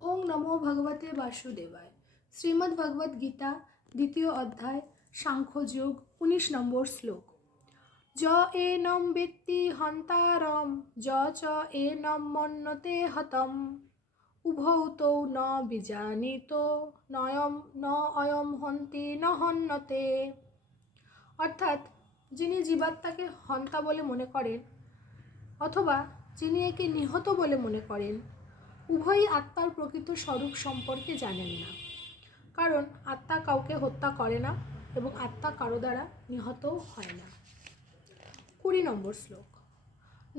ওং নমো ভগবতে বাসুদেবায়। শ্রীমদ্ ভগবদ গীতা 2য় অধ্যায় সাংখ্যযোগ 19 নম্বর শ্লোক। য এনম বেত্তি হন্তারম য চ এনম মন্যতে হতম উভৌ তৌ ন বিজানীত নয়ম ন অয়ম হন্তি ন হন্যতে। অর্থাৎ যিনি জীবাত্মাকে হন্তা বলে মনে করেন অথবা যিনি একে নিহত বলে মনে করেন, উভয়ই আত্মার প্রকৃত স্বরূপ সম্পর্কে জানেন না। কারণ আত্মা কাউকে হত্যা করে না এবং আত্মা কারো দ্বারা নিহতও হয় না। 20 নম্বর শ্লোক।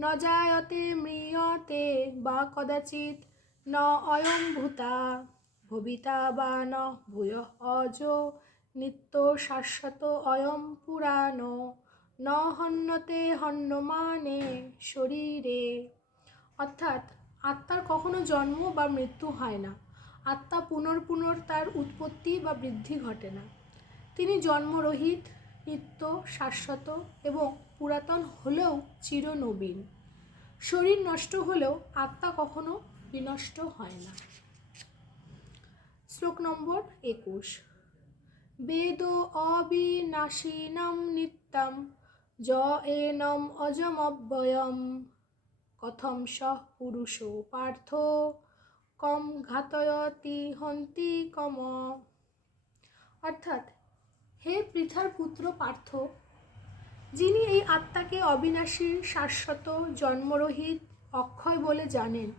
ন জায়তে ম্রিয়তে বা কদাচিৎ ন অয়ং ভূতা ভবিতা বা ন ভূয়ঃ অজো নিত্য শাশ্বত অয়ং পুরাণো ন হন্যতে হন্যমানে শরীরে। অর্থাৎ আত্মার কখনো জন্ম বা মৃত্যু হয় না। আত্মা পুনর্পুনর তার উৎপত্তি বা বৃদ্ধি ঘটে না। তিনি জন্মরহিত, নিত্য, শাশ্বত এবং পুরাতন হলেও চিরনবীন। শরীর নষ্ট হলেও আত্মা কখনো বিনষ্ট হয় না। শ্লোক নম্বর 21। বেদ অবিনাশিনাম নিত্যম য এনম অজমব্যয়ম কথম সঃ পুরুষো পার্থ কম ঘাতয়তি হন্তি কম। অর্থাৎ হে পৃথার পুত্র পার্থ, যিনি এই আত্মাকে অবিনাশী, শাশ্বত, জন্মরহিত, অক্ষয় বলে জানেন,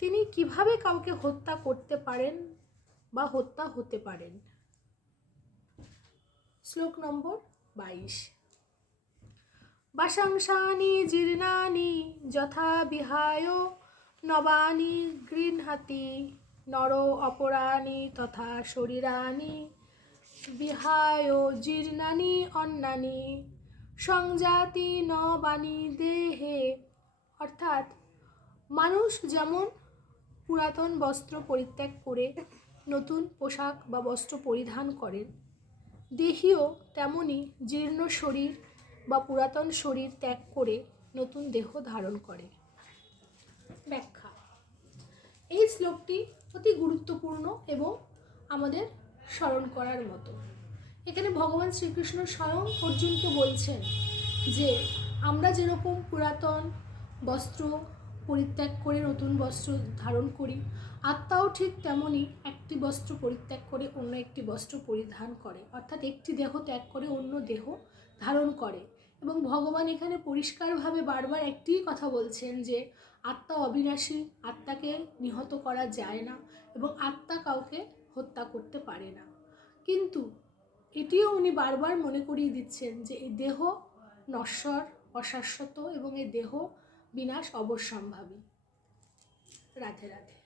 তিনি কিভাবে কাউকে হত্যা করতে পারেন বা হত্যা হতে পারেন। শ্লোক নম্বর 22। বাসাংসানি জীর্ণানি যথা বিহায় নবানি গৃহ্ণাতি নর অপরাণি তথা শরীরানি বিহায় জীর্ণানি অন্নানি সংজাতি নবানি দেহে। অর্থাৎ মানুষ যেমন পুরাতন বস্ত্র পরিত্যাগ করে নতুন পোশাক বা বস্ত্র পরিধান করেন, দেহীও তেমনি জীর্ণ শরীর বা পুরাতন শরীর ত্যাগ করে নতুন দেহ ধারণ করে। ব্যাখ্যা। এই শ্লোকটি অতি গুরুত্বপূর্ণ এবং আমাদের স্মরণ করার মতো। এখানে ভগবান শ্রীকৃষ্ণ স্বয়ং অর্জুনকে বলছেন যে আমরা যেরকম পুরাতন বস্ত্র পরিত্যাগ করে নতুন বস্ত্র ধারণ করি, আত্মাও ঠিক তেমনই একটি বস্ত্র পরিত্যাগ করে অন্য একটি বস্ত্র পরিধান করে। অর্থাৎ একটি দেহ ত্যাগ করে অন্য দেহ ধারণ করে। এবং ভগবান এখানে পরিষ্কারভাবে বারবার একটিই কথা বলছেন যে আত্মা অবিনাশী, আত্মাকে নিহত করা যায় না এবং আত্মা কাউকে হত্যা করতে পারে না। কিন্তু এটিও উনি বারবার মনে করিয়ে দিচ্ছেন যে এই দেহ নশ্বর, অশাশ্বত এবং এই দেহ বিনাশ অবশ্যম্ভাবী। রাধে রাধে।